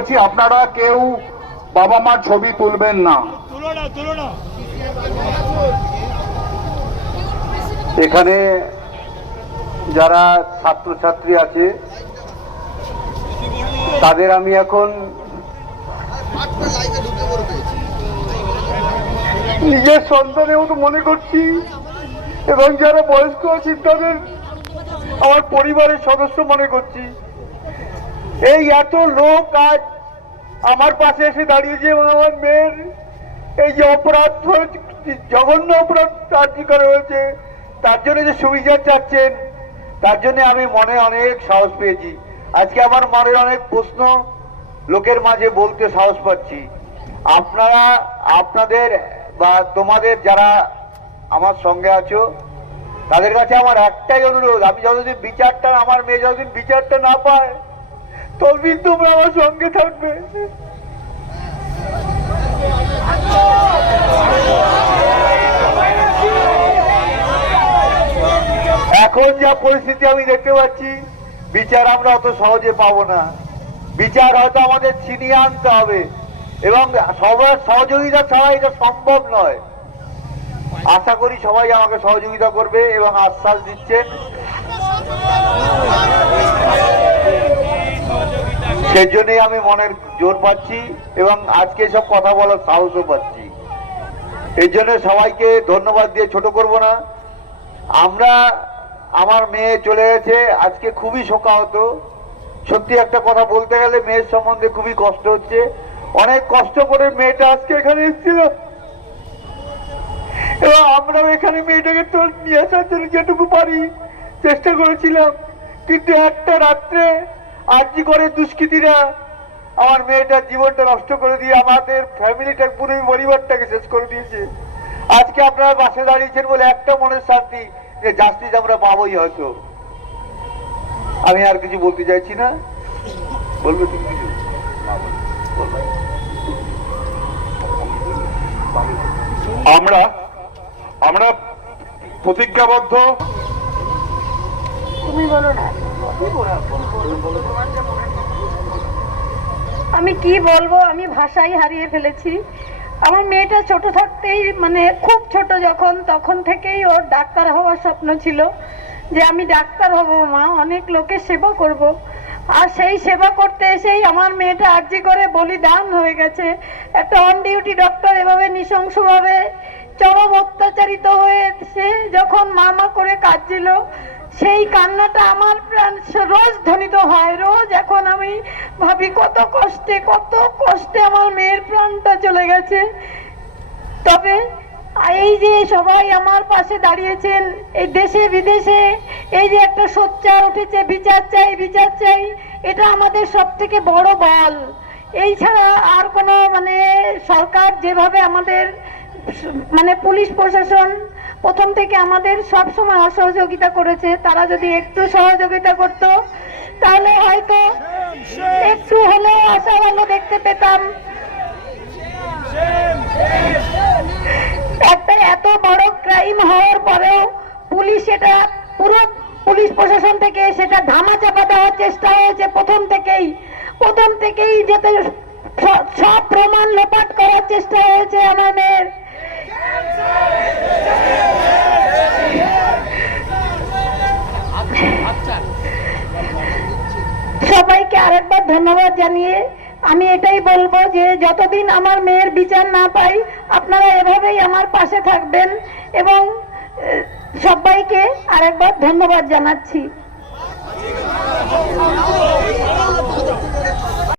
করছি আপনারা কেউ বাবা মার ছবি তুলবেন না। এখানে যারা ছাত্রছাত্রী আছে, তাদের আমি এখন নিজের সন্তানের মতো মনে করছি, এবং যারা বয়স্ক আছেন তাদের আমার পরিবারের সদস্য মনে করছি। এই এত লোক আজ আমার পাশে এসে দাঁড়িয়েছে এবং আমার মেয়ের এই যে অপরাধ জঘন্য অপরাধ কার্যকর করা হয়েছে, তার জন্য যে সুবিধা চাচ্ছেন, তার জন্য আমি মনে অনেক সাহস পেয়েছি। আজকে আমার মনের অনেক প্রশ্ন লোকের মাঝে বলতে সাহস পাচ্ছি। আপনারা, আপনাদের বা তোমাদের যারা আমার সঙ্গে আছো, তাদের কাছে আমার একটাই অনুরোধ, আমি যতদিন বিচারটা, আমার মেয়ে যতদিন বিচারটা না পায় ততদিন তোমরা আমার সঙ্গে থাকবে। এখন যা পরিস্থিতি আমি দেখতে পাচ্ছি, বিচার আমরা অত সহজে পাবো না। বিচার হয়তো আমাদের ছিনিয়ে আনতে হবে, এবং সবার সহযোগিতা ছাড়া এটা সম্ভব নয়। আশা করি সবাই আমাকে সহযোগিতা করবে এবং আশ্বাস দিচ্ছেন। সেই জন্যই আমি মনের জোর পাচ্ছি এবং আজকে সব কথা বলার সাহসও পাচ্ছি। এই জন্য সবাইকে ধন্যবাদ দিয়ে ছোট করব না। আমরা, আমার মেয়ে চলে গেছে, আজকে খুবই শোকাহত। সত্যি একটা কথা বলতে গেলে মেয়ের সম্বন্ধে খুবই কষ্ট হচ্ছে। অনেক কষ্ট করে মেয়েটা আজকে এখানে এসেছিল। এবং আমরাও এখানে মেয়েটাকে নিয়ে আসার জন্য যেটুকু পারি চেষ্টা করেছিলাম। কিন্তু একটা রাত্রে আর্জি করে দুষ্কৃতীরা আমার মেয়েটার জীবনটা নষ্ট করে দিয়ে আমাদের ফ্যামিলিটা পুরো পরিবারটাকে শেষ করে দিয়েছে। আজকে আপনারা পাশে দাঁড়িয়েছেন বলে একটা মনের শান্তি যে জাস্টিস আমরা পাবোই হয়তো। আমি আর কিছু বলতে চাইছি না। বলবে তুমি কিছু। আমরা আমরা প্রতিজ্ঞাবদ্ধ। আমি কি বলব? আমি ভাষাই হারিয়ে ফেলেছি। আমার মেয়েটা ছোট থাকতেই মানে খুব ছোট যখন, তখন থেকেই ওর ডাক্তার হওয়ার স্বপ্ন ছিল যে আমি ডাক্তার হব মা, অনেক লোকের সেবা করব। আর সেই সেবা করতে এসেই আমার মেয়েটা আর্জি করে বলিদান হয়ে গেছে। একটা অন ডিউটি ডক্টর এভাবে নৃশংসভাবে চরম অত্যাচারিত হয়ে সে যখন মামা করে কাঁদছিল কান্নাটা আমার প্রাণ রোজ ধ্বনিত হয়, রোজ। এখন আমি ভাবি কত কষ্টে কত কষ্টে আমার মেয়ের প্রাণটা চলে গেছে। তবে এই যে সবাই আমার পাশে দাঁড়িয়েছেন, এই দেশে, বিদেশে, এই যে একটা সোচ্চার উঠেছে, বিচার চাই বিচার চাই, এটা আমাদের সব থেকে বড় বল। এই ছাড়া আর কোনো মানে সরকার যেভাবে আমাদের মানে পুলিশ প্রশাসন প্রথম থেকে আমাদের সব সময় অসহযোগিতা করেছে। তারা যদি একটু সহযোগিতা করত, তাহলে হয়তো একটু হলেও আশা ভালো দেখতে পেতাম। এত বড় ক্রাইম হওয়ার পরেও পুলিশ এটা পুরো পুলিশ প্রশাসন থেকে সেটা ধামা চাপা দেওয়ার চেষ্টা হয়েছে প্রথম থেকেই। প্রথম থেকেই যাতে সব প্রমাণ লোপাট করার চেষ্টা হয়েছে আমার মেয়ের। আরেকবার ধন্যবাদ জানিয়ে আমি এটাই বলব যে যতদিন আমার মেয়ের বিচার না পাই, আপনারা এভাবেই আমার পাশে থাকবেন এবং সবাইকে আরেকবার ধন্যবাদ জানাচ্ছি।